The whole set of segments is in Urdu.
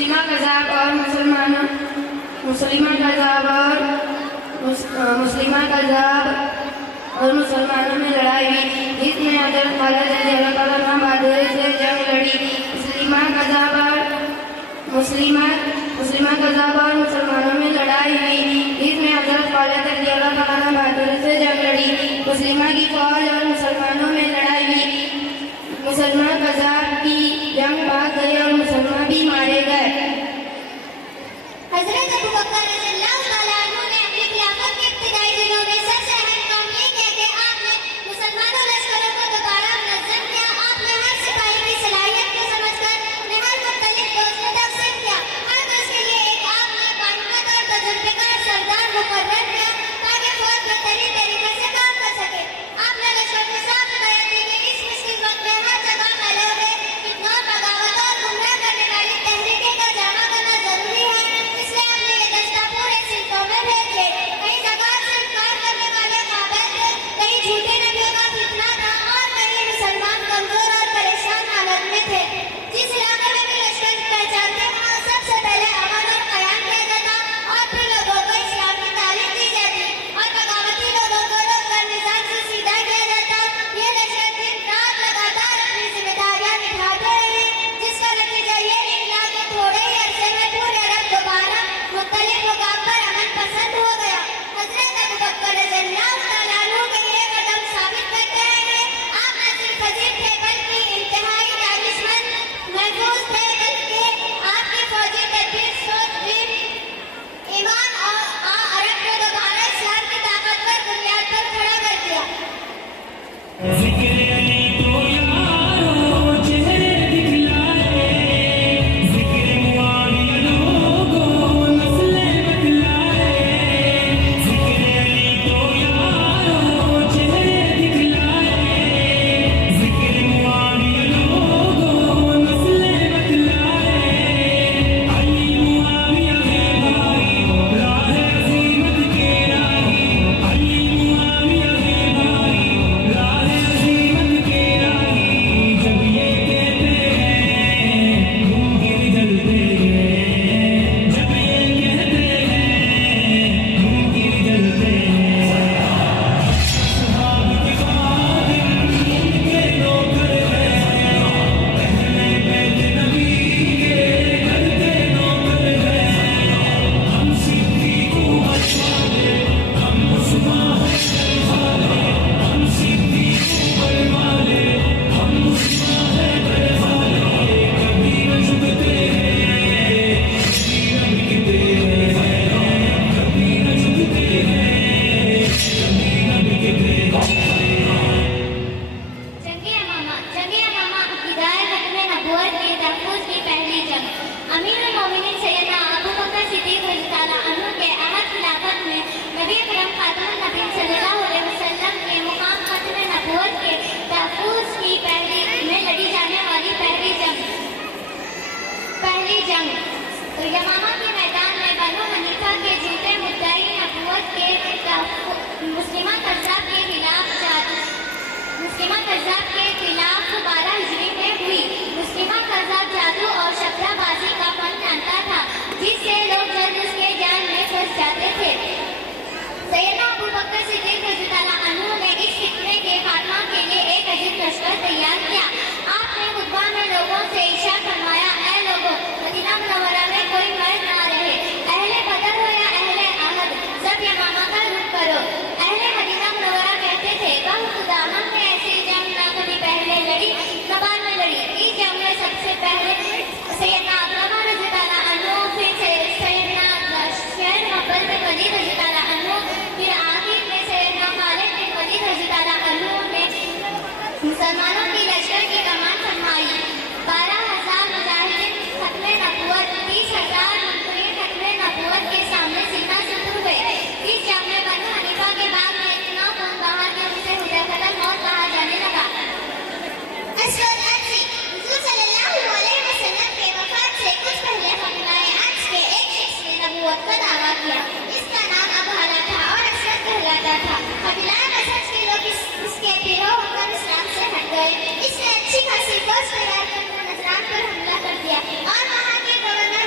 مسلمہ کذاب اور مسلمانوں میں لڑائی ہوئی جس میں حضرت خالد رضی اللہ تعالیٰ عنہ بہادری سے جنگ لڑی. مسلمہ کذاب اور مسلمانوں میں لڑائی ہوئی جس میں حضرت خالد رضی اللہ تعالیٰ عنہ بہادری سے جنگ لڑی. مسلمہ کی فوج اور مسلمانوں میں لڑائی ہوئی. مسلمہ کذاب کی جنگ بھاگ گئے اور مسلمان بھی مارے گئے. حضرت ابوبکر رضی اللہ تعالیٰ عنہ نے اپنی خلافت کے ابتدائی دنوں میں سب سے اہم کام یہ کیا کہ آپ نے مسلمانوں لشکروں کو دوبارہ منظم کیا. آپ نے ہر سپاہی کی صلاحیت کو سمجھ کر انہیں ہر مختلف دوست میں تقسیم کیا. ہر دوست کے لیے ایک آپ نے باہمت اور تجربے کار سردار مقرر کیا تاکہ فوج بہترین طریقے سے کام کر سکے. آپ نے لشکر کو صاف ہدایت دی کہ اس مشکل وقت میں ہر جگہ پھیلے ہوئے فتنوں، بغاوت اور گمراہ کرنے والی تحریکیں کا جمع کرنا ضروری ہے. اس لیے آپ نے یہ دستہ پورے صنفوں میں بھیجے. کئی جگہ سے انکار کرنے والے قابل تھے، کہیں جھوٹے نبیوں کا فتنہ تھا اور کہیں مسلمان کمزور اور پریشان حالت میں تھے. جس علاقے میں بھی لشکر پہچانتے وہاں سب سے پہلے امن اور قیام کیا جاتا اور پھر لوگوں کو اسلام کی تعلیم دی جاتی اور بغاوتی لوگوں کو روک کر نظام سے سیدھا کیا جاتا. یہ لشکر دن رات لگاتار اپنی ذمہ داریاں نبھاتے رہے جس کا نتیجہ یہ نکلا کہ تھوڑے ہی عرصے میں پورے عرب دوبارہ مختلف مقام پر امن پسند ہو گیا. حضرت ابوبکر رضی اللہ تعالیٰ عنہ کے یہ قدم ثابت کرتے ہیں کہ آپ نہ صرف فضیل تھے بلکہ انتہائی دانشمند محفوظ تھے، بلکہ آپ کی فوجی تدبیر سوچ علم ایمان اور عرب کو دوبارہ اسلام کی طاقتور بنیاد پر کھڑا کر دیا. ذکر علی کو یارو چہرے دکھلائے، ذکر معاویہ لوگوں نسلیں بتلائے. ذکر علی کو یارو چہرے دکھلائے، ذکر معاویہ لوگوں نسلیں بتلائے. علی معاویہ ہے بھائی راہ عظیمت کے راہی، علی معاویہ ہے بھائی راہ عظیمت کے راہی. جب یہ کہتے ہیں گم گر جلتے ہیں، جب یہ کہتے ہیں گم گر جلتے ہیں. صحاب کے خادم ان کے نوکر ہیں، اہل بیت نبی کے گھر کے نوکر ہیں. ہم صدیق والے، ہم عثمان ہیں والے، ہم صدیق والے، ہم عثمان ہیں والے. کبھی نہ جھکتے ہیں، کبھی نہ بکتے ہیں، کبھی نہ جھکتے ہیں، کبھی نہ بکتے ہیں. جنگ یمامہ ابتدائی ختم نبوت کے تحفظ کی پہلی جنگ. امیر المومنین سیدنا ابوبکر صدیق رضی اللہ عنہ کے عہد خلافت میں نبی اکرم خاتم النبیین صلی اللہ علیہ وسلم کے مقام ختم نبوت کے تحفظ کی میں لڑی جانے والی پہلی جنگ یمامہ کے میدان میں بنو حنیفہ کے جھوٹے مدعی نبوت کے مسلمہ کذاب کے خلاف 12 ہجری میں ہوئی. مسلمہ کذاب جادو اور شفرہ بازی کا فن جانتا تھا جس سے لوگ جلد اس کے جال میں پھنس جاتے تھے. سیدنا ابوبکر صدیق رضی اللہ عنہ نے اس فتنے کے خاتمہ کے لیے ایک عظیم لشکر تیار کیا. آپ نے خطبہ میں لوگوں سے ارشاد فرمایا، اے لوگوں، مدینہ منورہ میں کوئی مرد نہ رہے، اہل بدر ہو یا اہل عہد، سب یمامہ کا رخ کرو. اہل مدینہ منورہ کہتے تھے، بہت خدا ہم نے ایسی جنگ نہ کبھی پہلے لڑی نہ بعد میں لڑی. اس جنگ میں سب سے پہلے سیدنا ابراہیم رضی اللہ عنہ، پھر سیدنا شہر مقبل میں ولید رضی اللہ عنہ، پھر آخر میں سیدنا خالد بن ولید رضی اللہ عنہ نے مسلمانوں کی لشکر کی کمان سنبھالی. 12,000 مجاہدین ختم نبوت، 30,000 منکرین ختم نبوت کے سامنے سینہ ستر ہوئے. اس جنگ میں بنو حنیفہ کے بعد میں اتنا خون بہا کہ اسے حجۃ الموت کہا جانے لگا. اسود عنسی حضور صلی اللہ علیہ وسلم کے وفات سے کچھ پہلے قبیلۂ عنس کے ایک شخص نے نبوت کا دعویٰ کیا. اس کا نام ابہارا تھا اور اسود کہلاتا تھا. قبیلۂ اسد کے لوگ اس کے پیرو ہو کر اسلام سے ہٹ گئے. اس نے اچھی خاصی فوج تیار کر نجران پر حملہ کر دیا اور وہاں کے گورنر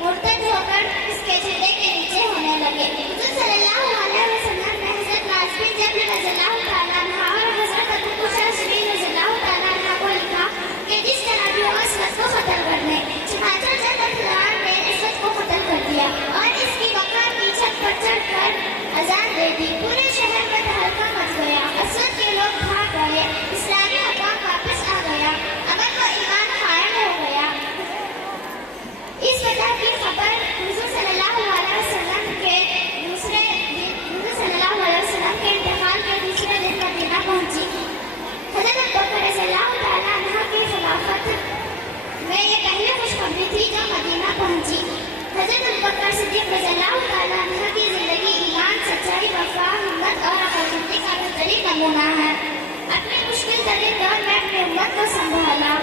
مرتد ہو کر اس کے جھنڈے کے نیچے ہونے لگے۔ حضور صلی اللہ علیہ وسلم نے حضرت معاذ بن جبل رضی اللہ تعالیٰ عنہ اور حضرت ابو موسیٰ اشعری رضی اللہ تعالیٰ عنہ کو لکھا کہ جس طرح بھی ہو اسود کو قتل کر دیں۔ چنانچہ جنرل فلان نے اسود کو قتل کر دیا اور اس کی بقا کی چھت پر چڑھ کر اذان دے دی۔ پورے شہر میں تہلکہ مچ گیا، اسود کے لوگ بھاگ گئے، اسلامی حکام واپس آ گیا، امن و ایمان قائم ہو گیا۔ اس وجہ کی خبر حضور صلی اللہ علیہ وسلم کے انتقال کے دوسرے دن مدینہ پہنچی۔ حضرت ابوبکر رضی اللہ تعالیٰ عنہ کی خلافت میں یہ پہلی خوشخبری تھی جو مدینہ پہنچی۔ حضرت ابوبکر صدیق رضی اللہ تعالیٰ عنہ کی زندگی ایمان، سچائی، وفا، ہمت اور عقلمندی کا بہترین نمونہ ہے۔ اپنے مشکل ترین دور میں اپنی امت کو سنبھالا،